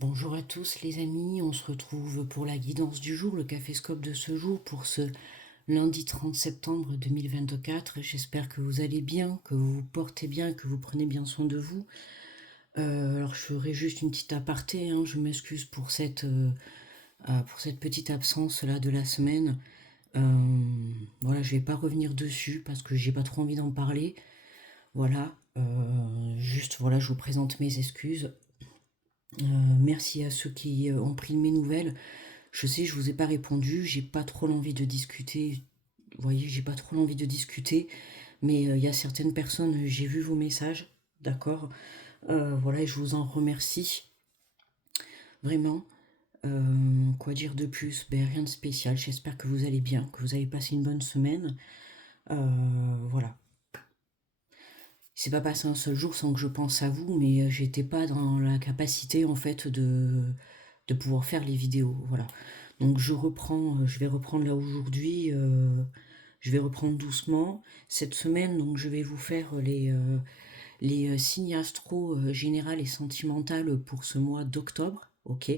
Bonjour à tous les amis, on se retrouve pour la guidance du jour, le caféscope de ce jour pour ce lundi 30 septembre 2024. J'espère que vous allez bien, que vous vous portez bien, que vous prenez bien soin de vous. Alors je ferai juste une petite aparté, hein, je m'excuse pour cette petite absence là de la semaine. Voilà, je vais pas revenir dessus parce que j'ai pas trop envie d'en parler. Voilà, juste voilà, je vous présente mes excuses. Merci à ceux qui ont pris de mes nouvelles. Je sais, je vous ai pas répondu, j'ai pas trop l'envie de discuter. Vous voyez, j'ai pas trop l'envie de discuter, mais il y a certaines personnes, j'ai vu vos messages, d'accord. Voilà, et je vous en remercie, vraiment. Quoi dire de plus? Ben, rien de spécial. J'espère que vous allez bien, que vous avez passé une bonne semaine. Voilà. C'est pas passé un seul jour sans que je pense à vous, mais j'étais pas dans la capacité en fait de pouvoir faire les vidéos. Voilà. Donc je reprends, je vais reprendre là aujourd'hui, je vais reprendre doucement. Cette semaine, donc je vais vous faire les signes astro général et sentimental pour ce mois d'octobre. Ok.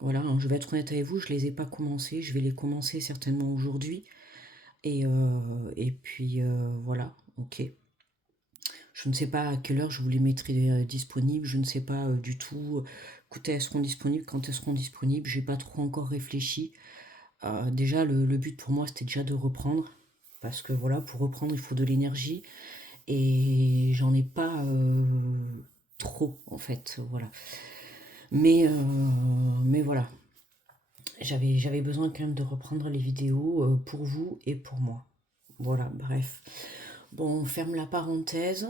Voilà, hein, je vais être honnête avec vous, je les ai pas commencés, je vais les commencer certainement aujourd'hui. Et puis voilà, ok. Je ne sais pas à quelle heure je vous les mettrai disponibles, je ne sais pas du tout. Écoutez, elles seront disponibles quand elles seront disponibles. J'ai pas trop encore réfléchi. Déjà, le but pour moi, c'était déjà de reprendre. Parce que voilà, pour reprendre, il faut de l'énergie. Et j'en ai pas trop, en fait. Voilà. Mais voilà. J'avais besoin quand même de reprendre les vidéos pour vous et pour moi. Voilà, bref. Bon, on ferme la parenthèse.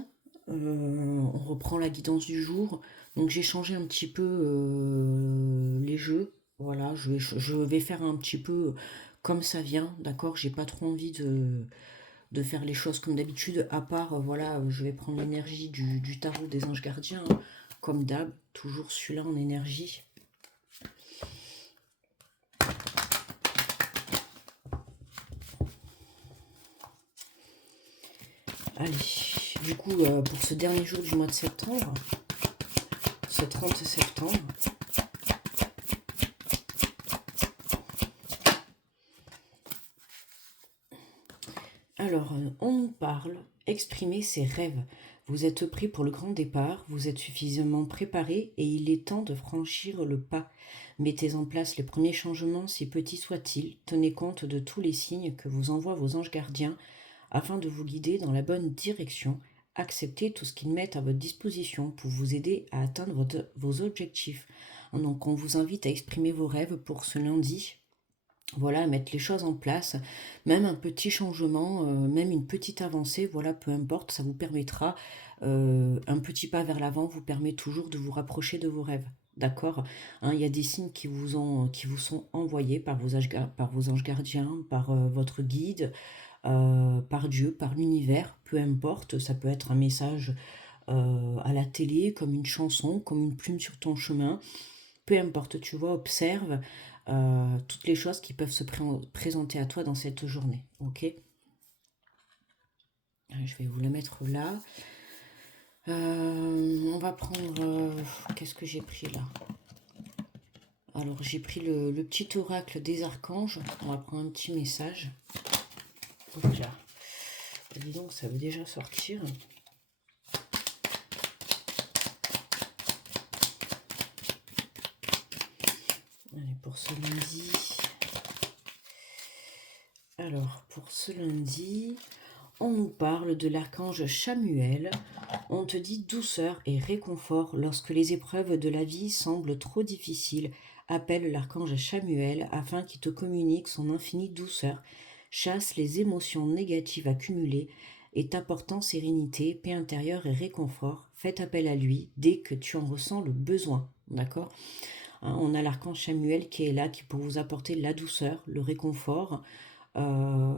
On reprend la guidance du jour. Donc j'ai changé un petit peu les jeux. Voilà, je vais faire un petit peu comme ça vient, d'accord? J'ai pas trop envie de faire les choses comme d'habitude, à part, voilà, je vais prendre l'énergie du tarot des anges gardiens, hein, comme d'hab, toujours celui-là en énergie. Allez, du coup, pour ce dernier jour du mois de septembre, ce 30 septembre, alors, on nous parle, exprimer ses rêves. Vous êtes pris pour le grand départ, vous êtes suffisamment préparé et il est temps de franchir le pas. Mettez en place les premiers changements, si petits soient-ils. Tenez compte de tous les signes que vous envoient vos anges gardiens afin de vous guider dans la bonne direction. Acceptez tout ce qu'ils mettent à votre disposition pour vous aider à atteindre vos objectifs. Donc, on vous invite à exprimer vos rêves pour ce lundi. Voilà, mettre les choses en place, même un petit changement, même une petite avancée, voilà, peu importe, ça vous permettra, un petit pas vers l'avant vous permet toujours de vous rapprocher de vos rêves, d'accord? Hein, il y a des signes qui vous sont envoyés par par vos anges gardiens, par votre guide, par Dieu, par l'univers, peu importe, ça peut être un message à la télé, comme une chanson, comme une plume sur ton chemin, peu importe, tu vois, observe toutes les choses qui peuvent se présenter à toi dans cette journée. Ok. Je vais vous la mettre là. On va prendre. Qu'est-ce que j'ai pris là? Alors, j'ai pris le petit oracle des archanges. On va prendre un petit message. Déjà. Dis donc, ça veut déjà sortir. Allez, pour ce lundi. Alors, pour ce lundi, on nous parle de l'archange Chamuel. On te dit douceur et réconfort lorsque les épreuves de la vie semblent trop difficiles. Appelle l'archange Chamuel afin qu'il te communique son infinie douceur, chasse les émotions négatives accumulées et t'apportant sérénité, paix intérieure et réconfort. Faites appel à lui dès que tu en ressens le besoin. D'accord? Hein, on a l'archange Chamuel qui est là, qui peut vous apporter la douceur, le réconfort, euh,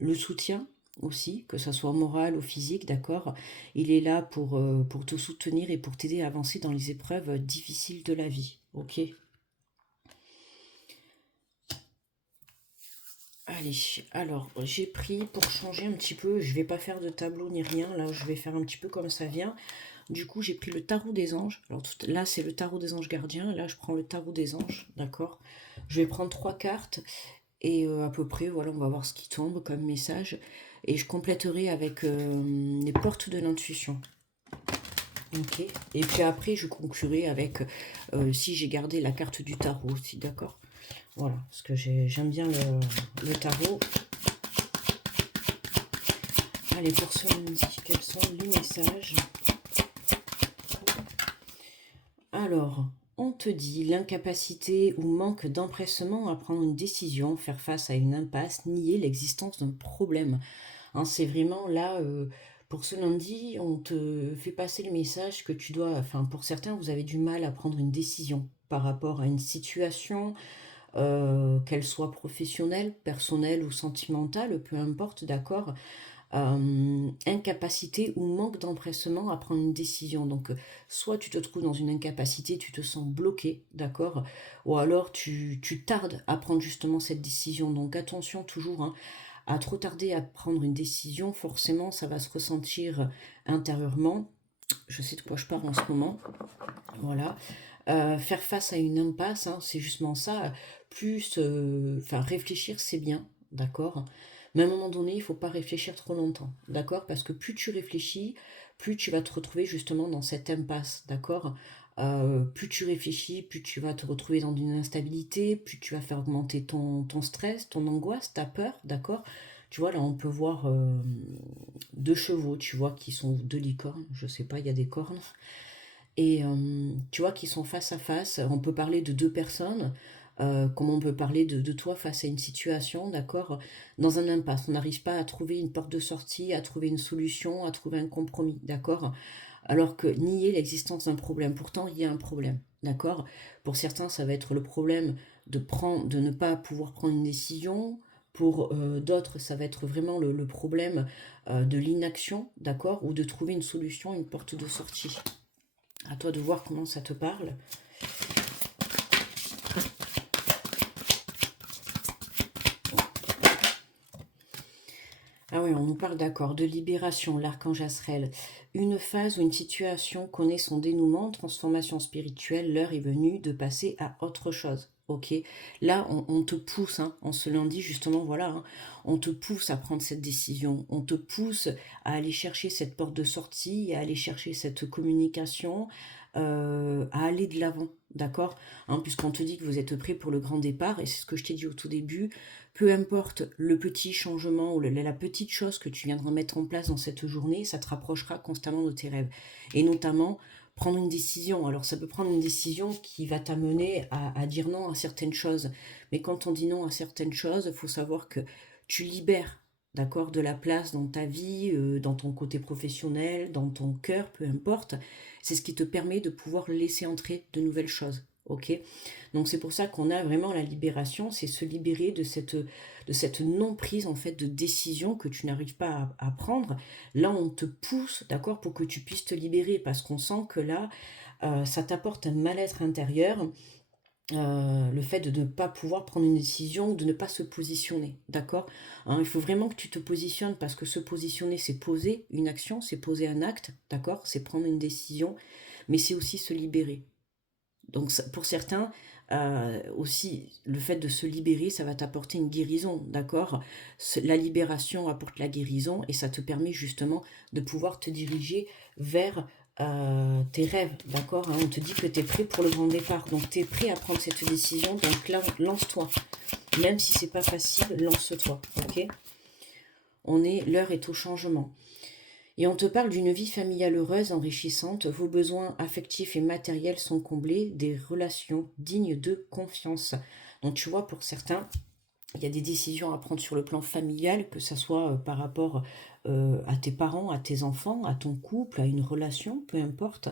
le soutien aussi, que ça soit moral ou physique, d'accord. Il est là pour te soutenir et pour t'aider à avancer dans les épreuves difficiles de la vie, ok. Allez, alors j'ai pris pour changer un petit peu, je vais pas faire de tableau ni rien, là je vais faire un petit peu comme ça vient. Du coup, j'ai pris le tarot des anges. Alors là, c'est le tarot des anges gardiens. Là, je prends le tarot des anges, d'accord? Je vais prendre 3 cartes et à peu près, voilà, on va voir ce qui tombe comme message. Et je compléterai avec les portes de l'intuition. Ok. Et puis après, je conclurai avec si j'ai gardé la carte du tarot aussi, d'accord? Voilà, parce que j'aime bien le tarot. Allez, pour ce lundi, quels sont les messages? Alors, on te dit l'incapacité ou manque d'empressement à prendre une décision, faire face à une impasse, nier l'existence d'un problème. Hein, c'est vraiment là, pour ce lundi, on te fait passer le message que tu dois, enfin pour certains, vous avez du mal à prendre une décision par rapport à une situation, qu'elle soit professionnelle, personnelle ou sentimentale, peu importe, d'accord? Incapacité ou manque d'empressement à prendre une décision. Donc, soit tu te trouves dans une incapacité, tu te sens bloqué, d'accord? Ou alors tu tardes à prendre justement cette décision. Donc, attention toujours, hein, à trop tarder à prendre une décision, forcément, ça va se ressentir intérieurement. Je sais de quoi je parle en ce moment. Voilà. Faire face à une impasse, hein, c'est justement ça. Plus, enfin, réfléchir, c'est bien, d'accord? Mais à un moment donné, il ne faut pas réfléchir trop longtemps, d'accord? Parce que plus tu réfléchis, plus tu vas te retrouver justement dans cette impasse, d'accord? Plus tu réfléchis, plus tu vas te retrouver dans une instabilité, plus tu vas faire augmenter ton stress, ton angoisse, ta peur, d'accord? Tu vois, là, on peut voir 2 chevaux, tu vois, qui sont 2 licornes, je sais pas, il y a des cornes. Et tu vois, qui sont face à face. On peut parler de 2 personnes, comme on peut parler de toi face à une situation, d'accord? Dans un impasse. On n'arrive pas à trouver une porte de sortie, à trouver une solution, à trouver un compromis, d'accord? Alors que nier l'existence d'un problème. Pourtant, il y a un problème, d'accord? Pour certains, ça va être le problème de ne pas pouvoir prendre une décision. Pour d'autres, ça va être vraiment le problème de l'inaction, d'accord? Ou de trouver une solution, une porte de sortie. À toi de voir comment ça te parle. Ah oui, on nous parle d'accord, de libération, l'archange Asriel. Une phase ou une situation connaît son dénouement, transformation spirituelle, l'heure est venue de passer à autre chose. Ok, là on te pousse, hein, en ce lundi justement, voilà, hein, on te pousse à prendre cette décision, on te pousse à aller chercher cette porte de sortie, à aller chercher cette communication, à aller de l'avant, d'accord, hein, puisqu'on te dit que vous êtes prêt pour le grand départ, et c'est ce que je t'ai dit au tout début. Peu importe le petit changement ou la petite chose que tu viendras mettre en place dans cette journée, ça te rapprochera constamment de tes rêves. Et notamment, prendre une décision. Alors ça peut prendre une décision qui va t'amener à dire non à certaines choses. Mais quand on dit non à certaines choses, il faut savoir que tu libères, d'accord, de la place dans ta vie, dans ton côté professionnel, dans ton cœur, peu importe. C'est ce qui te permet de pouvoir laisser entrer de nouvelles choses. Ok, donc c'est pour ça qu'on a vraiment la libération, c'est se libérer de cette non-prise en fait de décision que tu n'arrives pas à prendre. Là, on te pousse, d'accord, pour que tu puisses te libérer parce qu'on sent que là, ça t'apporte un mal-être intérieur. Le fait de ne pas pouvoir prendre une décision ou de ne pas se positionner, d'accord, hein, il faut vraiment que tu te positionnes parce que se positionner, c'est poser une action, c'est poser un acte, d'accord, c'est prendre une décision, mais c'est aussi se libérer. Donc pour certains, aussi, le fait de se libérer, ça va t'apporter une guérison, d'accord? La libération apporte la guérison et ça te permet justement de pouvoir te diriger vers tes rêves, d'accord, hein? On te dit que tu es prêt pour le grand départ, donc tu es prêt à prendre cette décision, donc là, lance-toi. Même si c'est pas facile, lance-toi, ok? L'heure est au changement. Et on te parle d'une vie familiale heureuse, enrichissante, vos besoins affectifs et matériels sont comblés, des relations dignes de confiance. Donc tu vois, pour certains, il y a des décisions à prendre sur le plan familial, que ce soit par rapport à tes parents, à tes enfants, à ton couple, à une relation, peu importe.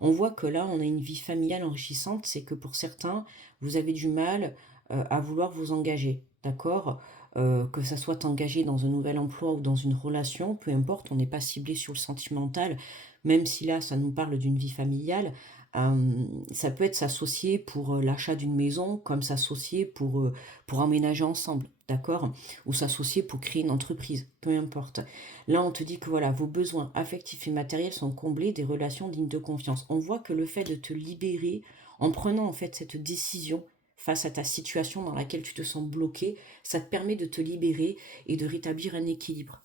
On voit que là, on a une vie familiale enrichissante, c'est que pour certains, vous avez du mal à vouloir vous engager, d'accord? Que ça soit engagé dans un nouvel emploi ou dans une relation, peu importe, on n'est pas ciblé sur le sentimental, même si là, ça nous parle d'une vie familiale. Ça peut être s'associer pour l'achat d'une maison, comme s'associer pour emménager ensemble, d'accord? Ou s'associer pour créer une entreprise, peu importe. Là, on te dit que voilà, vos besoins affectifs et matériels sont comblés, des relations dignes de confiance. On voit que le fait de te libérer, en prenant en fait cette décision face à ta situation dans laquelle tu te sens bloqué, ça te permet de te libérer et de rétablir un équilibre.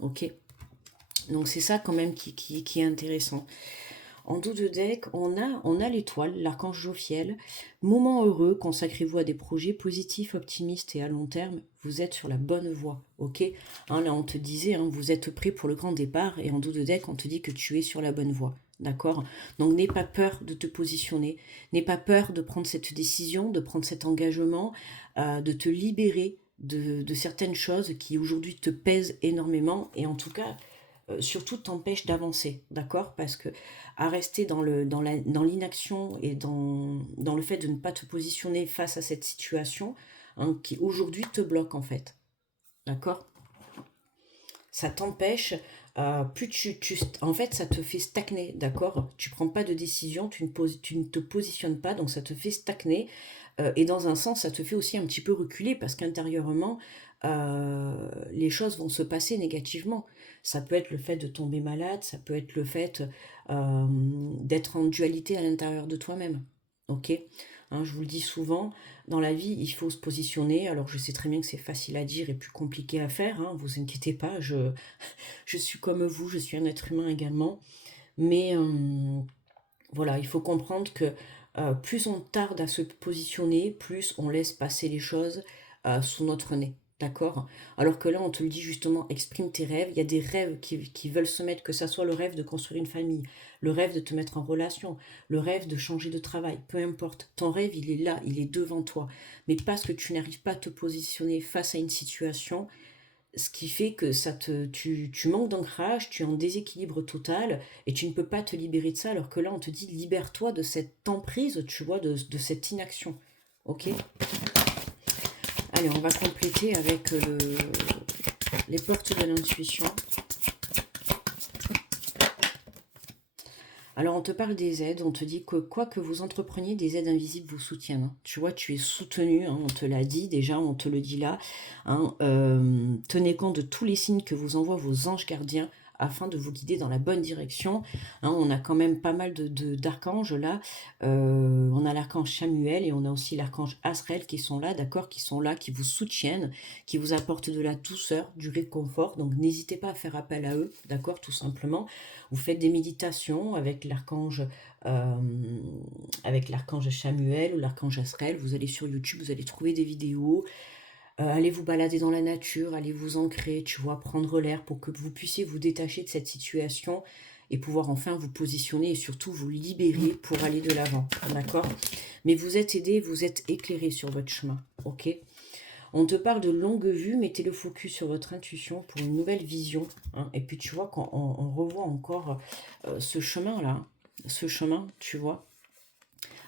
Ok? Donc c'est ça quand même qui est intéressant. En dos de deck, on a l'étoile, l'archange Jophiel. Moment heureux, consacrez-vous à des projets positifs, optimistes et à long terme. Vous êtes sur la bonne voie, ok? Là, on te disait, vous êtes prêt pour le grand départ. Et en dos de deck, on te dit que tu es sur la bonne voie, d'accord? Donc, n'aie pas peur de te positionner. N'aie pas peur de prendre cette décision, de prendre cet engagement, de te libérer de certaines choses qui aujourd'hui te pèsent énormément. Et en tout cas, surtout t'empêche d'avancer, d'accord? Parce que à rester dans l'inaction et dans le fait de ne pas te positionner face à cette situation, qui aujourd'hui te bloque en fait, d'accord? Ça t'empêche, plus en fait, ça te fait stagner, d'accord? Tu prends pas de décision, tu ne te positionnes pas, donc ça te fait stagner. Et dans un sens, ça te fait aussi un petit peu reculer parce qu'intérieurement, les choses vont se passer négativement. Ça peut être le fait de tomber malade, ça peut être le fait d'être en dualité à l'intérieur de toi-même. Ok? Je vous le dis souvent, dans la vie, il faut se positionner. Alors, je sais très bien que c'est facile à dire et plus compliqué à faire. Vous inquiétez pas, je suis comme vous, je suis un être humain également. Mais voilà, il faut comprendre que plus on tarde à se positionner, plus on laisse passer les choses sous notre nez. D'accord? Alors que là, on te le dit justement, exprime tes rêves. Il y a des rêves qui veulent se mettre, que ça soit le rêve de construire une famille, le rêve de te mettre en relation, le rêve de changer de travail, peu importe. Ton rêve, il est là, il est devant toi. Mais parce que tu n'arrives pas à te positionner face à une situation, ce qui fait que tu manques d'ancrage, tu es en déséquilibre total et tu ne peux pas te libérer de ça, alors que là on te dit libère-toi de cette emprise, tu vois, de cette inaction. Ok? Allez, on va compléter avec les portes de l'intuition. Alors on te parle des aides, on te dit que quoi que vous entrepreniez, des aides invisibles vous soutiennent. Tu vois, tu es soutenu, on te l'a dit déjà, on te le dit là. Tenez compte de tous les signes que vous envoient vos anges gardiens afin de vous guider dans la bonne direction. On a quand même pas mal d'archanges là. On a l'archange Samuel et on a aussi l'archange Asriel qui sont là, d'accord, qui sont là, qui vous soutiennent, qui vous apportent de la douceur, du réconfort. Donc n'hésitez pas à faire appel à eux, d'accord, tout simplement. Vous faites des méditations euh, avec l'archange Samuel ou l'archange Asriel. Vous allez sur YouTube, vous allez trouver des vidéos. Allez vous balader dans la nature, allez vous ancrer, tu vois, prendre l'air pour que vous puissiez vous détacher de cette situation et pouvoir enfin vous positionner et surtout vous libérer pour aller de l'avant, d'accord? Mais vous êtes aidé, vous êtes éclairé sur votre chemin, ok? On te parle de longue vue, mettez le focus sur votre intuition pour une nouvelle vision. Et puis tu vois, quand on revoit encore ce chemin-là, ce chemin, tu vois.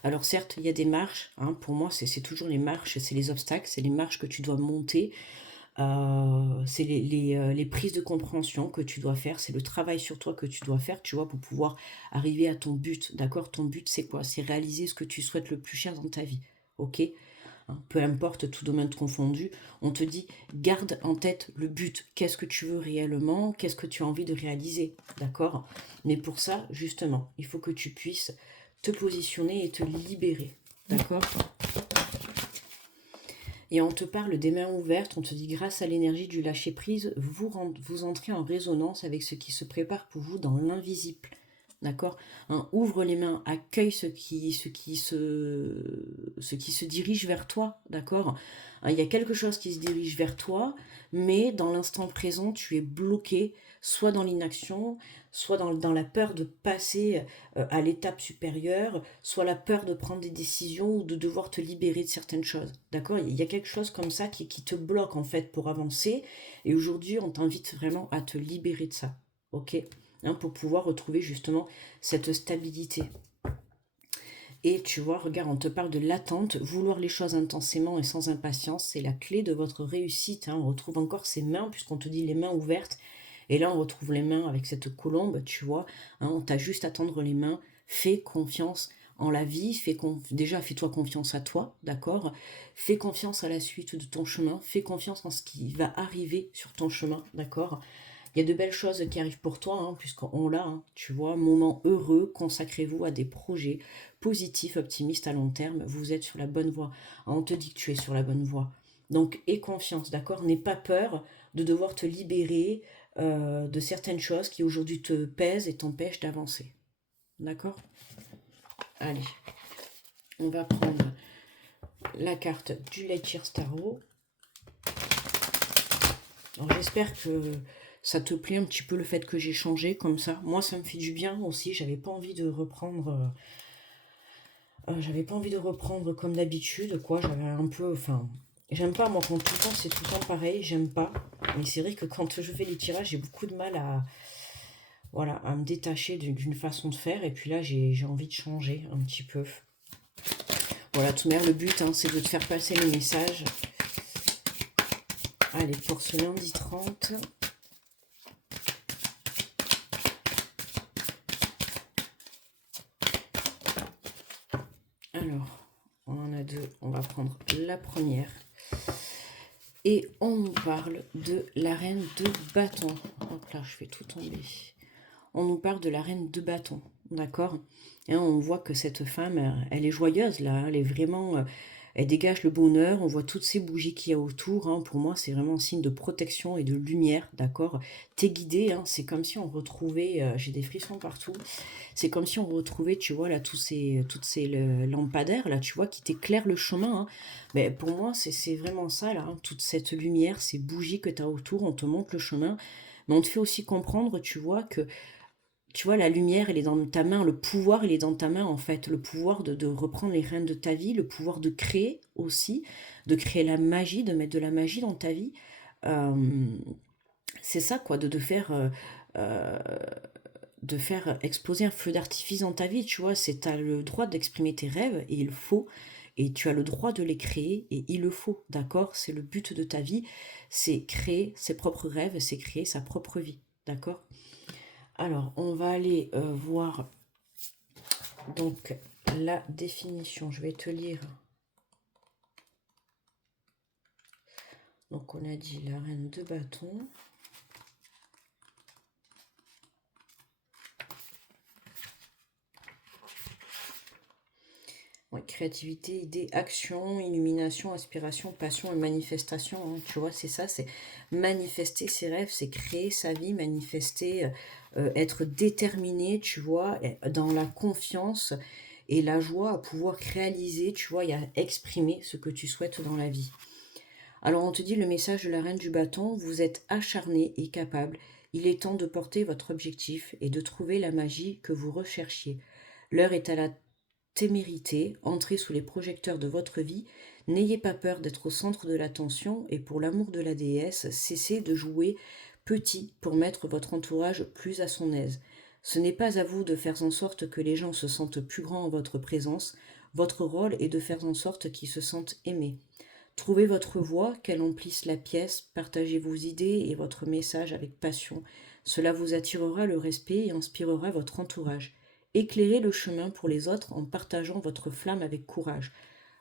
Alors certes, il y a des marches. Pour moi, c'est toujours les marches, c'est les obstacles, c'est les marches que tu dois monter. C'est les prises de compréhension que tu dois faire, c'est le travail sur toi que tu dois faire, tu vois, pour pouvoir arriver à ton but, d'accord? Ton but, c'est quoi? C'est réaliser ce que tu souhaites le plus cher dans ta vie, ok? Peu importe, tout domaine confondu, on te dit, garde en tête le but. Qu'est-ce que tu veux réellement? Qu'est-ce que tu as envie de réaliser? D'accord? Mais pour ça, justement, il faut que tu puisses te positionner et te libérer. D'accord? Et on te parle des mains ouvertes, on te dit, grâce à l'énergie du lâcher-prise, vous entrez en résonance avec ce qui se prépare pour vous dans l'invisible. D'accord? Ouvre les mains, accueille ce qui se dirige vers toi. D'accord? Il y a quelque chose qui se dirige vers toi, mais dans l'instant présent, tu es bloqué, soit dans l'inaction, soit dans la peur de passer à l'étape supérieure, soit la peur de prendre des décisions ou de devoir te libérer de certaines choses. D'accord? Il y a quelque chose comme ça qui te bloque en fait pour avancer. Et aujourd'hui, on t'invite vraiment à te libérer de ça. Ok? Pour pouvoir retrouver justement cette stabilité. Et tu vois, regarde, on te parle de l'attente, vouloir les choses intensément et sans impatience, c'est la clé de votre réussite. On retrouve encore ces mains, puisqu'on te dit les mains ouvertes, et là on retrouve les mains avec cette colombe, tu vois, on t'a juste à tendre les mains, Fais confiance en la vie, déjà fais-toi confiance à toi, d'accord? Fais confiance à la suite de ton chemin, fais confiance en ce qui va arriver sur ton chemin, d'accord? Il y a de belles choses qui arrivent pour toi, hein, puisqu'on l'a, hein, tu vois, moment heureux, consacrez-vous à des projets positifs, optimistes à long terme, vous êtes sur la bonne voie. On te dit que tu es sur la bonne voie. Donc, aie confiance, d'accord? N'aie pas peur de devoir te libérer de certaines choses qui aujourd'hui te pèsent et t'empêchent d'avancer. D'accord? Allez, on va prendre la carte du Lightyear Tarot. Alors j'espère que ça te plaît un petit peu le fait que j'ai changé comme ça. Moi ça me fait du bien aussi, j'avais pas envie de reprendre comme d'habitude, quoi. J'avais un peu, enfin, j'aime pas moi quand tout le temps c'est tout le temps pareil, j'aime pas. Mais c'est vrai que quand je fais les tirages, j'ai beaucoup de mal à, voilà, à me détacher d'une façon de faire. Et puis là j'ai envie de changer un petit peu. Voilà, tout de même le but hein, c'est de te faire passer le message. Allez, pour ce lundi 30. Alors, on en a deux. On va prendre la première. Et on nous parle de la reine de bâton. Hop là, je fais tout tomber. On nous parle de la reine de bâton, d'accord? Et on voit que cette femme, elle est joyeuse, là. Elle est vraiment... Elle dégage le bonheur, on voit toutes ces bougies qu'il y a autour. Hein. Pour moi, c'est vraiment un signe de protection et de lumière, d'accord? T'es guidé, hein. C'est comme si on retrouvait... J'ai des frissons partout. C'est comme si on retrouvait, tu vois, là, toutes ces lampadaires, là, tu vois, qui t'éclairent le chemin. Hein. Mais pour moi, c'est vraiment ça, là. Hein. Toute cette lumière, ces bougies que tu as autour, on te montre le chemin. Mais on te fait aussi comprendre, tu vois, que tu vois, la lumière, elle est dans ta main, le pouvoir, il est dans ta main, en fait. Le pouvoir de reprendre les rênes de ta vie, le pouvoir de créer aussi, de créer la magie, de mettre de la magie dans ta vie. Euh, c'est ça, quoi, euh, de faire exploser un feu d'artifice dans ta vie, tu vois. C'est, t'as le droit d'exprimer tes rêves, et il faut, et tu as le droit de les créer, et il le faut, d'accord? C'est le but de ta vie, c'est créer ses propres rêves, c'est créer sa propre vie, d'accord? Alors, on va aller voir donc la définition. Je vais te lire. Donc, on a dit la reine de bâton. Ouais, créativité, idée, action, illumination, inspiration, passion et manifestation. Hein, tu vois, c'est ça, c'est manifester ses rêves, c'est créer sa vie, manifester, être déterminé, tu vois, dans la confiance et la joie à pouvoir réaliser, tu vois, et à exprimer ce que tu souhaites dans la vie. Alors on te dit le message de la reine du bâton, vous êtes acharné et capable. Il est temps de porter votre objectif et de trouver la magie que vous recherchiez. L'heure est à la témérité, entrez sous les projecteurs de votre vie, n'ayez pas peur d'être au centre de l'attention et pour l'amour de la déesse, cessez de jouer petit pour mettre votre entourage plus à son aise. Ce n'est pas à vous de faire en sorte que les gens se sentent plus grands en votre présence, votre rôle est de faire en sorte qu'ils se sentent aimés. Trouvez votre voix, qu'elle emplisse la pièce, partagez vos idées et votre message avec passion. Cela vous attirera le respect et inspirera votre entourage. Éclairez le chemin pour les autres en partageant votre flamme avec courage.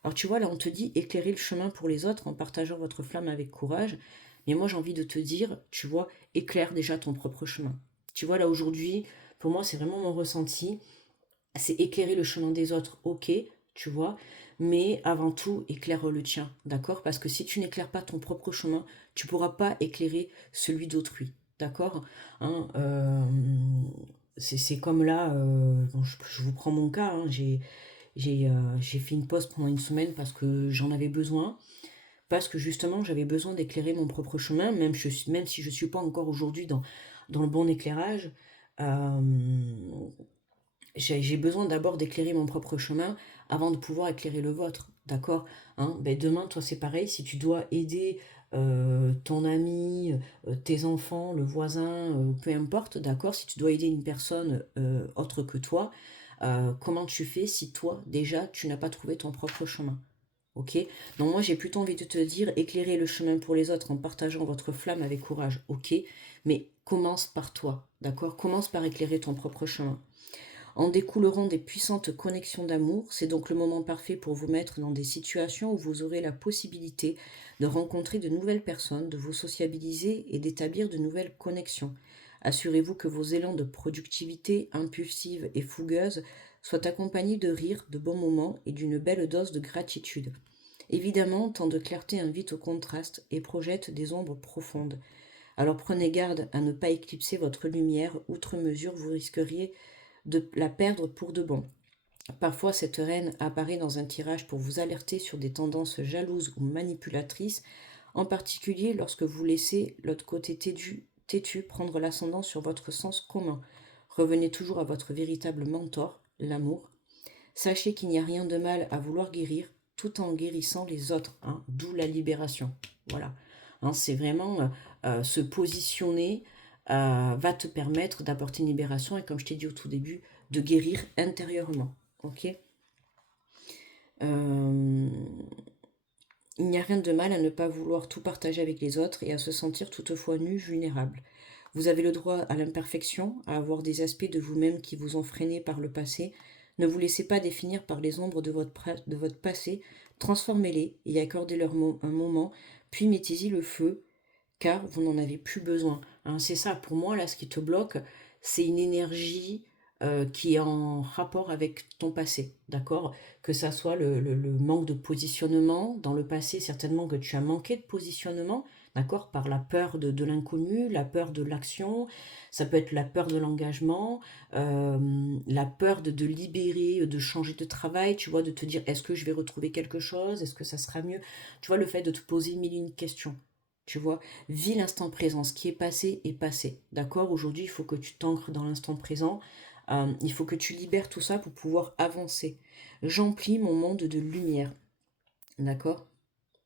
Alors tu vois, là on te dit éclairer le chemin pour les autres en partageant votre flamme avec courage. Mais moi j'ai envie de te dire, tu vois, éclaire déjà ton propre chemin. Tu vois, là aujourd'hui, pour moi c'est vraiment mon ressenti. C'est éclairer le chemin des autres, ok, tu vois, mais avant tout, éclaire le tien, d'accord? Parce que si tu n'éclaires pas ton propre chemin, tu ne pourras pas éclairer celui d'autrui, d'accord? Hein, c'est comme là, bon, je vous prends mon cas, hein, j'ai fait une pause pendant une semaine parce que j'en avais besoin, parce que justement j'avais besoin d'éclairer mon propre chemin, même si je ne suis pas encore aujourd'hui dans le bon éclairage. euh, j'ai besoin d'abord d'éclairer mon propre chemin avant de pouvoir éclairer le vôtre, d'accord? Hein, ben demain, toi, c'est pareil, si tu dois aider ton ami, tes enfants, le voisin, peu importe, d'accord? Si tu dois aider une personne autre que toi, comment tu fais si toi, déjà, tu n'as pas trouvé ton propre chemin? Ok? Donc moi, j'ai plutôt envie de te dire, éclairer le chemin pour les autres en partageant votre flamme avec courage, ok? Mais commence par toi, d'accord? Commence par éclairer ton propre chemin. En découleront des puissantes connexions d'amour. C'est donc le moment parfait pour vous mettre dans des situations où vous aurez la possibilité de rencontrer de nouvelles personnes, de vous sociabiliser et d'établir de nouvelles connexions. Assurez-vous que vos élans de productivité impulsive et fougueuse soient accompagnés de rires, de bons moments et d'une belle dose de gratitude. Évidemment, tant de clarté invite au contraste et projette des ombres profondes. Alors prenez garde à ne pas éclipser votre lumière, outre mesure vous risqueriez de la perdre pour de bon. Parfois, cette reine apparaît dans un tirage pour vous alerter sur des tendances jalouses ou manipulatrices, en particulier lorsque vous laissez l'autre côté têtu prendre l'ascendant sur votre sens commun. Revenez toujours à votre véritable mentor, l'amour. Sachez qu'il n'y a rien de mal à vouloir guérir tout en guérissant les autres, hein, d'où la libération. Voilà. Hein, c'est vraiment se positionner va te permettre d'apporter une libération et comme je t'ai dit au tout début, de guérir intérieurement. Ok. Il n'y a rien de mal à ne pas vouloir tout partager avec les autres et à se sentir toutefois nu, vulnérable. Vous avez le droit à l'imperfection, à avoir des aspects de vous-même qui vous ont freiné par le passé. Ne vous laissez pas définir par les ombres de votre passé, transformez-les et accordez-leur un moment, puis mettez-y le feu, car vous n'en avez plus besoin. Hein, c'est ça, pour moi, là, ce qui te bloque, c'est une énergie qui est en rapport avec ton passé, d'accord? Que ça soit le manque de positionnement dans le passé, certainement que tu as manqué de positionnement, d'accord? Par la peur de l'inconnu, la peur de l'action, ça peut être la peur de l'engagement, la peur de libérer, de changer de travail, tu vois, de te dire est-ce que je vais retrouver quelque chose, est-ce que ça sera mieux? Tu vois, le fait de te poser mille et une questions. Tu vois, vis l'instant présent. Ce qui est passé. D'accord? Aujourd'hui, il faut que tu t'ancres dans l'instant présent. Il faut que tu libères tout ça pour pouvoir avancer. J'emplis mon monde de lumière. D'accord?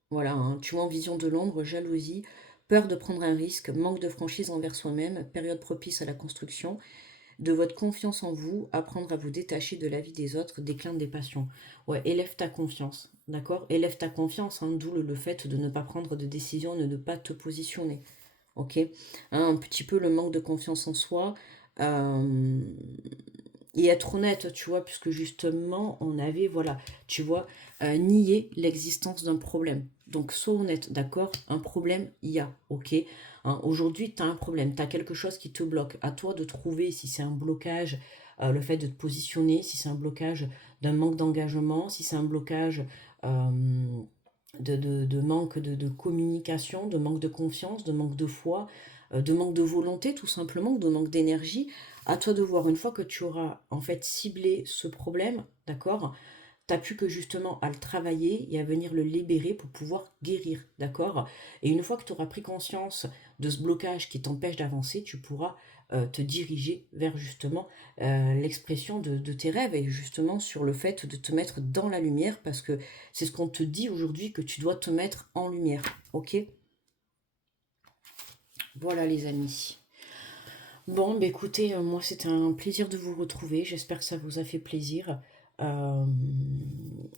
Voilà, hein. Tu vois en vision de l'ombre, jalousie, peur de prendre un risque, manque de franchise envers soi-même, période propice à la construction, de votre confiance en vous, apprendre à vous détacher de la vie des autres, déclin des passions. Ouais, élève ta confiance, d'accord? Élève ta confiance, hein, d'où le fait de ne pas prendre de décision, de ne pas te positionner, ok? Hein, un petit peu le manque de confiance en soi, euh, et être honnête, tu vois, puisque justement, on avait, voilà, tu vois, nié l'existence d'un problème. Donc, sois honnête, d'accord? Un problème, il y a, ok? Hein, aujourd'hui, tu as un problème, tu as quelque chose qui te bloque. À toi de trouver si c'est un blocage, le fait de te positionner, si c'est un blocage d'un manque d'engagement, si c'est un blocage de manque de communication, de manque de confiance, de manque de foi, de manque de volonté tout simplement, de manque d'énergie. À toi de voir, une fois que tu auras en fait ciblé ce problème, d'accord, t'as plus que justement à le travailler et à venir le libérer pour pouvoir guérir, d'accord? Et une fois que tu auras pris conscience de ce blocage qui t'empêche d'avancer, tu pourras te diriger vers justement l'expression de tes rêves et justement sur le fait de te mettre dans la lumière parce que c'est ce qu'on te dit aujourd'hui que tu dois te mettre en lumière, ok? Voilà les amis. Bon, bah écoutez, moi c'était un plaisir de vous retrouver. J'espère que ça vous a fait plaisir. Euh,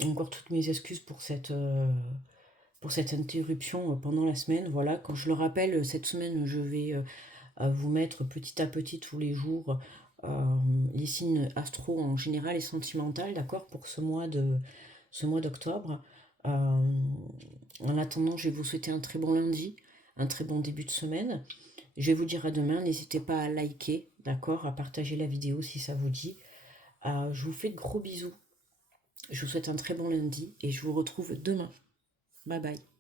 Encore toutes mes excuses pour cette interruption pendant la semaine. Voilà, quand je le rappelle, cette semaine, je vais vous mettre petit à petit tous les jours les signes astro en général et sentimental, d'accord, pour ce mois d'octobre. En attendant, je vais vous souhaiter un très bon lundi, un très bon début de semaine. Je vais vous dire à demain, n'hésitez pas à liker, d'accord, à partager la vidéo si ça vous dit. Je vous fais de gros bisous. Je vous souhaite un très bon lundi et je vous retrouve demain. Bye bye.